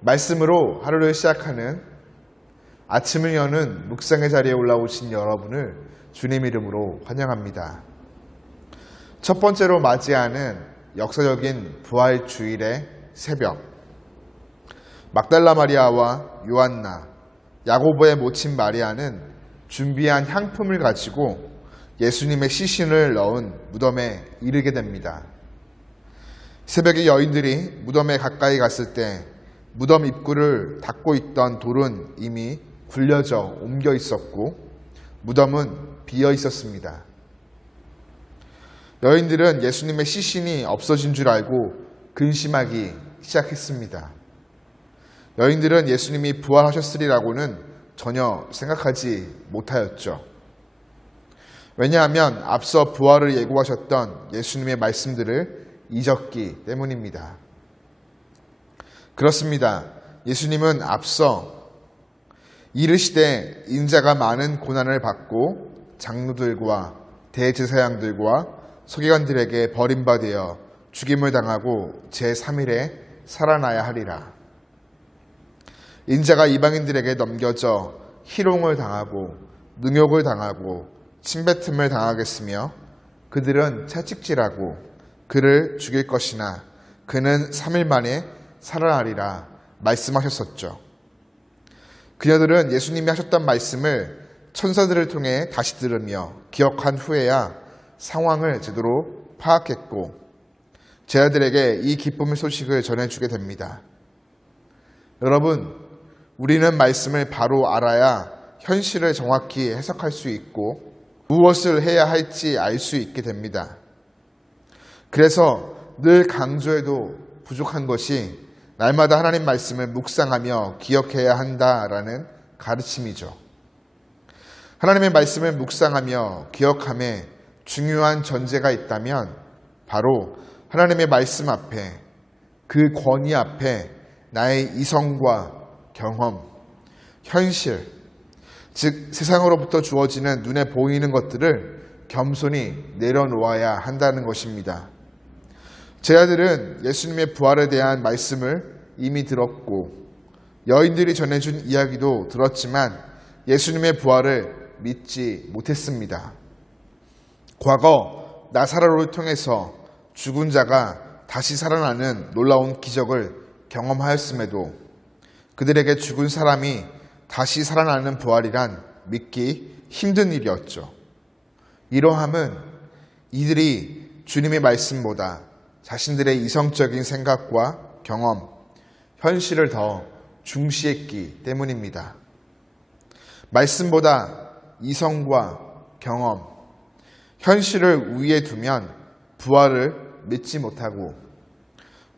말씀으로 하루를 시작하는 아침을 여는 묵상의 자리에 올라오신 여러분을 주님 이름으로 환영합니다. 첫 번째로 맞이하는 역사적인 부활주일의 새벽, 막달라 마리아와 요한나, 야고보의 모친 마리아는 준비한 향품을 가지고 예수님의 시신을 넣은 무덤에 이르게 됩니다. 새벽에 여인들이 무덤에 가까이 갔을 때 무덤 입구를 닫고 있던 돌은 이미 굴려져 옮겨 있었고 무덤은 비어 있었습니다. 여인들은 예수님의 시신이 없어진 줄 알고 근심하기 시작했습니다. 여인들은 예수님이 부활하셨으리라고는 전혀 생각하지 못하였죠. 왜냐하면 앞서 부활을 예고하셨던 예수님의 말씀들을 잊었기 때문입니다. 그렇습니다. 예수님은 앞서 이르시되 인자가 많은 고난을 받고 장로들과 대제사장들과 서기관들에게 버림받아 죽임을 당하고 제3일에 살아나야 하리라. 인자가 이방인들에게 넘겨져 희롱을 당하고 능욕을 당하고 침뱉음을 당하겠으며 그들은 채찍질하고 그를 죽일 것이나 그는 3일 만에 살아나리라 말씀하셨었죠. 그녀들은 예수님이 하셨던 말씀을 천사들을 통해 다시 들으며 기억한 후에야 상황을 제대로 파악했고 제자들에게 이 기쁨의 소식을 전해주게 됩니다. 여러분, 우리는 말씀을 바로 알아야 현실을 정확히 해석할 수 있고 무엇을 해야 할지 알 수 있게 됩니다. 그래서 늘 강조해도 부족한 것이 날마다 하나님 말씀을 묵상하며 기억해야 한다라는 가르침이죠. 하나님의 말씀을 묵상하며 기억함에 중요한 전제가 있다면 바로 하나님의 말씀 앞에, 그 권위 앞에 나의 이성과 경험, 현실, 즉 세상으로부터 주어지는 눈에 보이는 것들을 겸손히 내려놓아야 한다는 것입니다. 제자들은 예수님의 부활에 대한 말씀을 이미 들었고 여인들이 전해준 이야기도 들었지만 예수님의 부활을 믿지 못했습니다. 과거 나사로를 통해서 죽은 자가 다시 살아나는 놀라운 기적을 경험하였음에도 그들에게 죽은 사람이 다시 살아나는 부활이란 믿기 힘든 일이었죠. 이러함은 이들이 주님의 말씀보다 자신들의 이성적인 생각과 경험, 현실을 더 중시했기 때문입니다. 말씀보다 이성과 경험, 현실을 위에 두면 부활을 믿지 못하고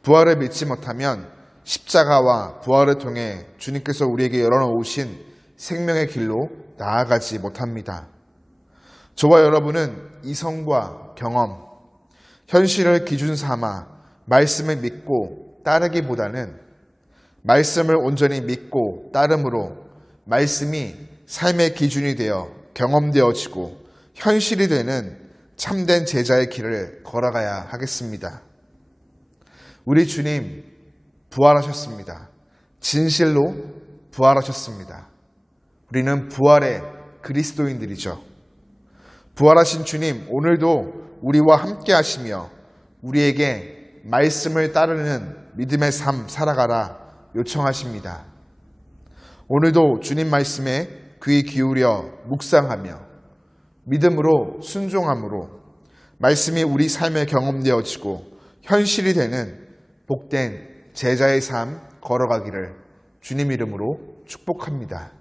부활을 믿지 못하면 십자가와 부활을 통해 주님께서 우리에게 열어놓으신 생명의 길로 나아가지 못합니다. 저와 여러분은 이성과 경험, 현실을 기준 삼아 말씀을 믿고 따르기보다는 말씀을 온전히 믿고 따름으로 말씀이 삶의 기준이 되어 경험되어지고 현실이 되는 참된 제자의 길을 걸어가야 하겠습니다. 우리 주님 부활하셨습니다. 진실로 부활하셨습니다. 우리는 부활의 그리스도인들이죠. 부활하신 주님 오늘도 우리와 함께 하시며 우리에게 말씀을 따르는 믿음의 삶 살아가라 요청하십니다. 오늘도 주님 말씀에 귀 기울여 묵상하며 믿음으로 순종함으로 말씀이 우리 삶에 경험되어지고 현실이 되는 복된 제자의 삶 걸어가기를 주님 이름으로 축복합니다.